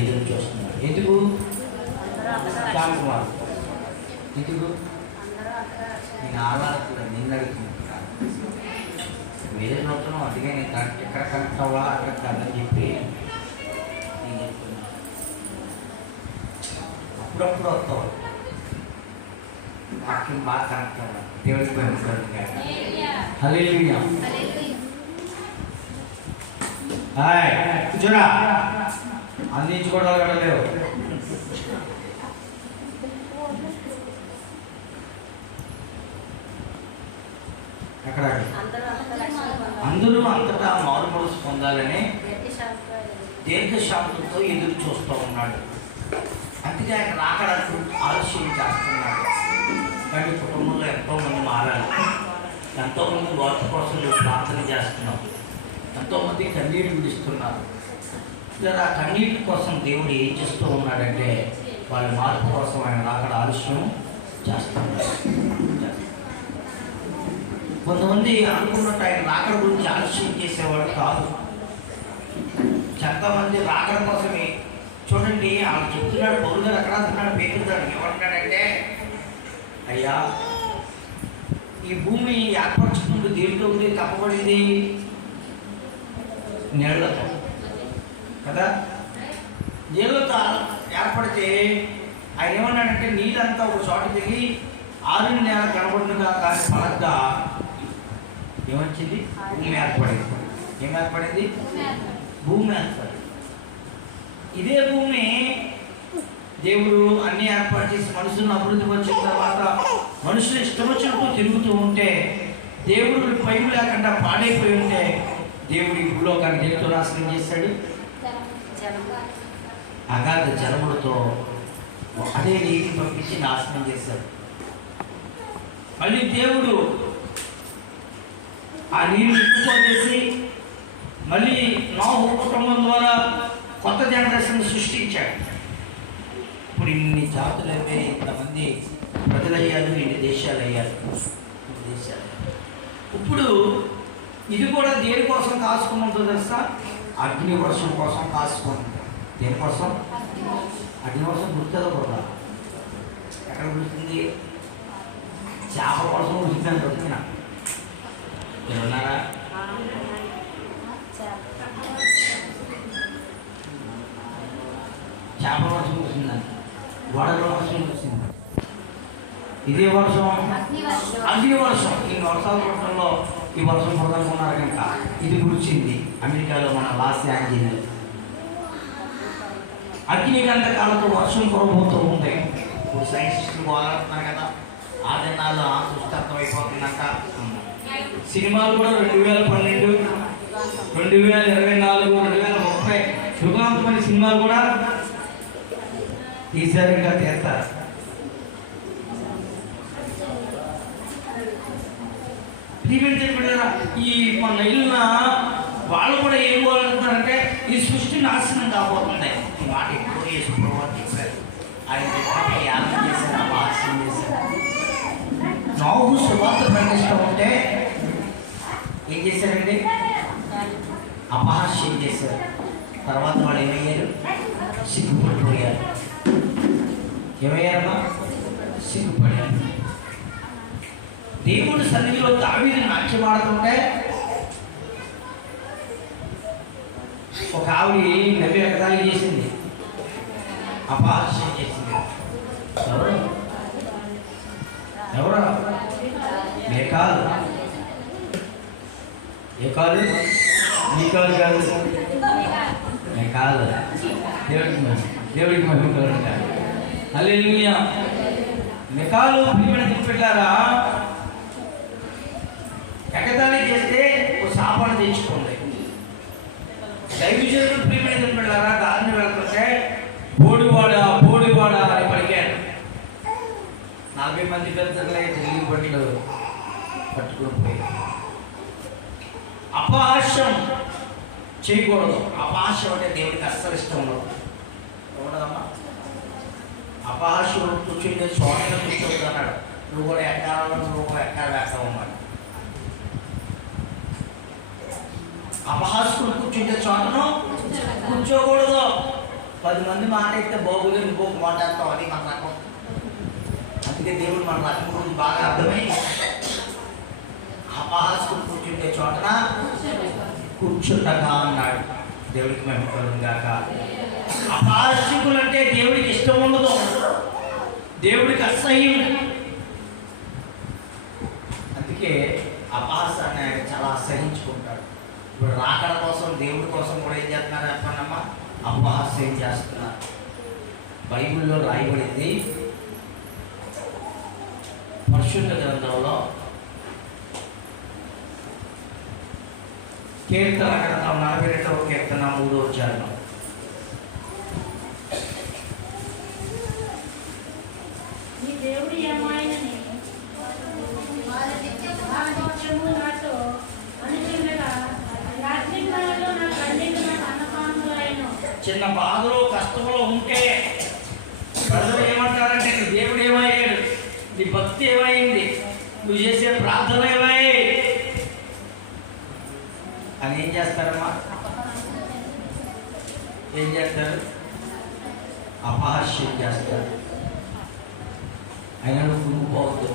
ఎదురు చూస్తున్నాడు. ఎందుకు? శాంతమారు ఎందుకు? నేను ఆరాధన నిన్న అడుగుతున్నాను, ఎదురు నొప్పుతున్నావు, అందుకే నేను కరెక్ట్ ఎక్కడ కరెక్ట్ అవ్వాలా అక్కడ కాదని చెప్పి నేను చెప్తున్నాను. అప్పుడప్పుడు వస్తావు, వాక్యం బాగా కరెక్ట్ అవ్వాలి. దేవుడికి పని హల్లెలూయా. కూర్చోరా, అందించుకోవడాలు కూడా లేవు. ఎక్కడ అందరూ అంతటా మారు మనసు పొందాలని దీర్ఘశాంతంతో ఎదురు చూస్తూ ఉన్నాడు. అందుకే ఆయన రాకడానికి ఆలస్యం చేస్తున్నాడు. కానీ కుటుంబంలో ఎంతోమంది మారాలి, ఎంతోమంది వాటి కోసం ప్రార్థన చేస్తున్నాం, ఎంతోమంది కన్నీరు విడుస్తున్నారు. లేదా కన్నీటి కోసం దేవుడు ఏం చేస్తూ ఉన్నాడంటే వాళ్ళ మార్పు కోసం ఆయన రాకడ ఆలస్యం చేస్తున్నాడు. కొంతమంది అనుకున్నట్టు ఆయన రాకడ గురించి ఆలస్యం చేసేవాడు కాదు. చాలామంది రాకడ కోసమే చూడండి ఆయన చెప్తున్నాడు. పౌలు గారు అక్కడ అంటున్నాడు, పేరుతాడు ఏమంటాడంటే, అయ్యా ఈ భూమి ఏర్పరచుకుంటూ దేంట్లో ఉంది, కప్పబడింది నీళ్లతో కదా. నీళ్లతో ఏర్పడితే ఆయన ఏమన్నాడంటే నీళ్ళంతా ఒక చోట దిగి ఆరిన నేల కనబడుతుందిగా, కానీ పలగ్గా ఏమొచ్చింది? భూమి ఏర్పడింది. ఏం ఏర్పడింది? భూమి ఏర్పడింది. ఇదే భూమి దేవుడు అన్ని ఏర్పాటు చేసి మనుషులను అభివృద్ధి వచ్చిన తర్వాత మనుషులు ఇష్టం వచ్చినట్టు తిరుగుతూ ఉంటే, దేవుడు పైపు లేకుండా పాడైపోయి ఉంటే, దేవుడు ఈ భూలోకాన్ని దేనితో నాశనం చేశాడు? అగాధ జలములతో అదే నీటి పంపించి నాశనం చేశాడు. మళ్ళీ దేవుడు ఆ నీరు నిప్పుకోచేసి మళ్ళీ నోహు కుటుంబం ద్వారా కొత్త జనరేషన్ సృష్టించాడు. ఇప్పుడు ఇన్ని జాతులు అయిపోయి, ఇంతమంది ప్రజలయ్యారు, ఇన్ని దేశాలు అయ్యారు. ఇప్పుడు ఇది కూడా దేనికోసం కాసుకున్నదో తెలుసా? అగ్ని వర్షం కోసం కాసుకుంటుంది. దేనికోసం? అగ్ని వర్షం గుర్తుందో కూడా ఎక్కడ గుర్తుంది? చేపల కోసం గుర్తుందని దొరికిన ఉన్నారా? చేపల వర్షం కురిసిందని, వడల వర్షం కురిసింది. ఇదే వర్షం అగ్ని వర్షం. ఈ వర్షాల వర్షంలో ఈ వర్షం పడదనుకున్నారు కనుక ఇది కురిచింది. అమెరికాలో మన లాస్ ఏంజెల్స్ అగ్నిగంధకాలతో వర్షం కురబోతూ ఉంటాయి. ఇప్పుడు సైంటిస్టులు పోరాడుతున్నారు కదా, ఆ దినాల్లో సుస్థార్థం అయిపోతుందంట. సినిమాలు కూడా 2012, 2024, 2030 యుగాంతమైన సినిమాలు కూడా ఈసారి ఇంకా తీస్తారు. ఈ మన ఇల్లున వాళ్ళు కూడా ఏం కోరుకుంటారంటే ఈ సృష్టి నాశనం కాబోతుంది. మాట ఎప్పుడు చెప్పారు. ఆయన యానం చేశారు, అపహాస్యం చేశారు. నోహు సువార్త ప్రకటిస్తూ ఉంటే ఏం చేశారండి? అపహాస్యం చేశారు. తర్వాత వాళ్ళు ఏమయ్యారు? సిగ్గుపడిపోయారు. ఏమయ్యారమ్మా? సిగ్గుపడారు. దేవుడి సన్నిధిలో దావీదు నాట్యం ఆడుతుంటే ఒక ఆవిడ నవ్వి ఎగతాళి చేసింది, అపహాస్యం చేసింది. ఎవరు? మేకాలు. ఏ కాలు? మీ కాలు కాదు, మేకాలు. దేవుడికి మహిమ కలుగుతారు. హల్లెలూయా. మేకాలు ప్రియమైన పెట్టారా? ఎగతాళి చేస్తే ఒక శాపాన్ని తెచ్చుకోండి. దైవజనులు ప్రియమైన పెట్టారా? దారిని వెళ్తుంటే బోడివాడ బోడివాడ అని పలికారు. 40 మంది పెద్దలై తెలుగు బట్టలు పట్టుకుని పోయారు. అపహాస్యం చేయకూడదు. అపహాస్యం అంటే దేవుడికి అస్సలు ఇష్టం ఉండదు. ఉండదమ్మా. అపహాస్యం కూర్చుంటే చోటగా కూర్చోవద్దు అన్నాడు. నువ్వు కూడా ఎక్కాలను, నువ్వు కూడా ఎక్కాలు వేస్తావు అన్నాడు. అపహాస్యుడు కూర్చుంటే చోటను కూర్చోకూడదు. 10 మంది మాట అయితే బాగుంది, ఇంకొక మాట వేస్తాం, అది మన రకం. అందుకే దేవుడు మన రకం గురించి బాగా అర్థమై అపహాస్యం కూర్చుంటే చోటన కూర్చుండగా అన్నాడు. దేవుడికి మేము కలుగాక. అపహాస్యకులు అంటే దేవుడికి ఇష్టం ఉండదు, దేవుడికి అసహ్యం. అందుకే అపహాసాన్ని ఆయన చాలా అసహించుకుంటాడు. ఇప్పుడు రాకడ కోసం, దేవుడి కోసం కూడా ఏం చేస్తున్నారు చెప్పండమ్మా? అపహాస్యం చేస్తున్నారు. బైబిల్లో రాయబడింది, పరిశుద్ధ గ్రంథంలో కీర్తన గ్రంథం 42వ కీర్తన 3వ చరణం. దేవుడు ఏమాయనని నాతో అనుచుండగా రాత్రికాలంలో నా కన్నీళ్ళు నాకు అన్నపానములైన. చిన్న బాధలో కష్టంలో ఉంటే ప్రజలు ఏమంటారంటే నీ దేవుడు ఏమయ్యాడు, నీ భక్తి ఏమైంది, నువ్వు చేసే ప్రార్థన ఏమయ్యాయి అని ఏం చేస్తారమ్మా? ఏం చేస్తారు? అపహాస్యం చేస్తారు. అయినా నువ్వు కుంగిపోవద్దు,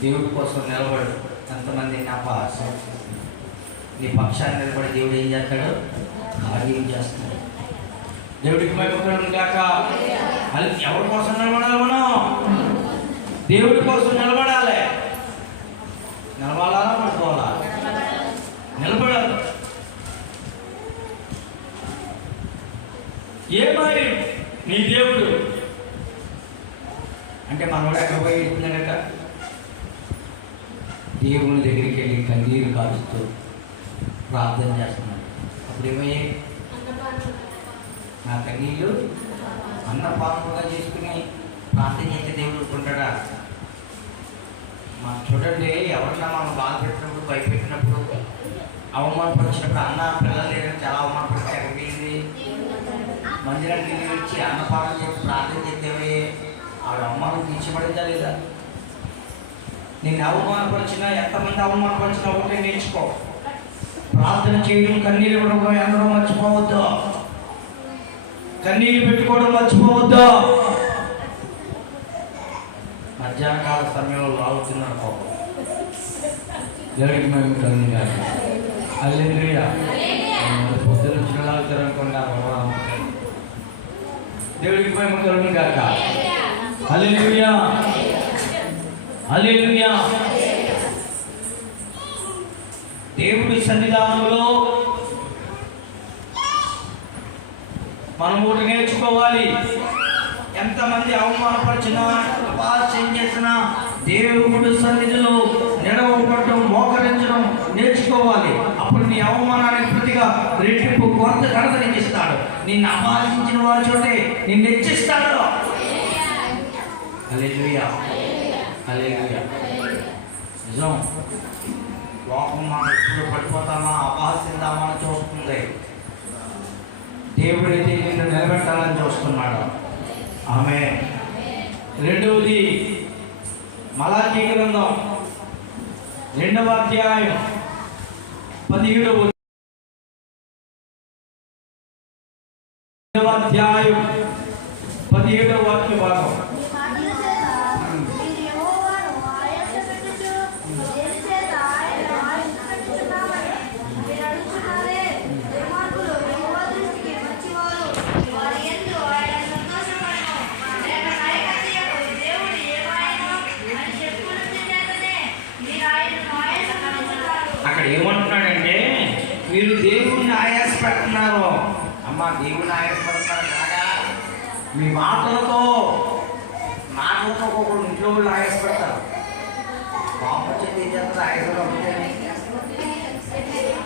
దేవుడి కోసం నిలబడు. ఎంతమందిని అపహాస్యం, నీ పక్షాన్ని నిలబడి దేవుడు ఏం చేస్తాడు? కార్యం చేస్తాడు. దేవుడికి మహిమ కాక. అది ఎవరి కోసం నిలబడాలి? మనం దేవుడి కోసం నిలబడాలి. నిలబడాలా పడుకోవాలా? నిలబడాలి. ఏమై నీ దేవుడు అంటే మనోడు ఎక్కడ పోయి ఇస్తున్నాడట? దేవుని దగ్గరికి వెళ్ళి కన్నీరు కాలుస్తూ ప్రార్థన చేస్తున్నాడు. అప్పుడు ఏమయ్యాయి? నా కన్నీళ్ళు అన్నపానముగా చేసుకుని ప్రార్థన చేస్తే దేవుడు ఉంటాడా? మనం చూడండి, ఎవరన్నా మనం బాధ పెట్టినప్పుడు, భయపెట్టినప్పుడు, అవమానపరిచినప్పుడు, అన్న పిల్లలు లేదని చాలా అవమానపరిచి ఎక్కడికి మందిరానికి వచ్చి అన్నపానం చేసి ప్రార్థన చేద్దేమే, ఆవిడ అవమానం తీర్చబడిందా లేదా? నిన్ను అవమానపరిచినా, ఎంతమంది అవమానపరిచినా ఒకటే నేర్చుకో, ప్రార్థన చేయడం, కన్నీరు ఇవ్వడం ఎందరో మర్చిపోవద్దు, కన్నీరు పెట్టుకోవడం మర్చిపోవద్దు. మధ్యాహ్నకాల సమయంలో లాగుతున్నారు పాపం. దేవుడికి మేము కలుగుతారు. హల్లెలూయా. పొద్దున వచ్చిన లాగుతారు అనుకుంటా. దేవుడికి మేము కలుగు కాక. హల్లెలూయా, హల్లెలూయా. దేవుడి సన్నిధానంలో మనం ఒకటి నేర్చుకోవాలి. ఎంతమంది అవమానపరిచినా, అపహాస్యం చేసినా దేవుడి సన్నిధిలో నిలవబడటం, మోకరించడం నేర్చుకోవాలి. అప్పుడు నీ అవమానానికి ప్రతిగా రెట్టింపు కొరత ఘనతని ఇస్తాడు. నిన్ను అపహాసించిన వారి చోటే నిన్ను హెచ్చిస్తాడు. హల్లెలూయా, హల్లెలూయా. నిజం, లోకం మనం ఎప్పుడు పడిపోతామా, అపహాసిద్దామా అని చూస్తుంది. దేవుడైతే నిన్ను నిలబెట్టాలని చూస్తున్నాడు. ఆమె. రెండవది మలాకీ గ్రంథం 2వ అధ్యాయం 17వ వాక్య భాగం. అక్కడ ఏమంటున్నాడంటే, మీరు దేవుణ్ణి ఆయాసపెడుతున్నారు. అమ్మ, దేవుణ్ణి ఆయాసపెడుతున్నారు కాగా మీ మాటలతో ఒక్కొక్కరు ఇంట్లో వాళ్ళు ఆయాసపెడతారు. కోపం వచ్చేది ఏం చేస్తారు? ఆయాసంలో ఉంటుంది.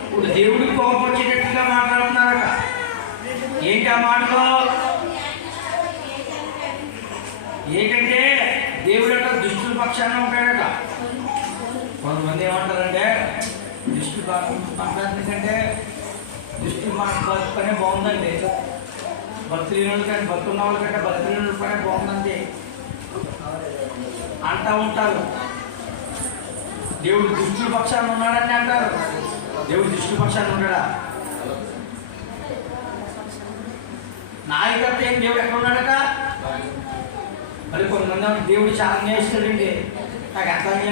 ఇప్పుడు దేవుడికి కోపం వచ్చేటట్టుగా మాట్లాడుతున్నారట. ఏంటి ఆ మాటలో? ఏంటంటే దేవుడు అట దుష్టుల పక్షాన ఉంటాడట. కొంతమంది ఏమంటారంటే, దుష్టి మాట్లాడుతుందంటే దుష్టి పనే బాగుందండి, భక్తుల కంటే భక్తున్న వాళ్ళ కంటే భక్తుల పనే బాగుందండి అంటూ ఉంటారు. దేవుడు దుష్టుల పక్షాన్ని ఉన్నాడని అంటారు. దేవుడు దుష్టుల పక్షాన్ని ఉన్నాడా? నాయకత్వ ఏం దేవుడు ఎక్కడ ఉన్నాడట? మరి కొంతమంది దేవుడు చాలా అన్యాయిస్తాడండి, నాకు ఎంత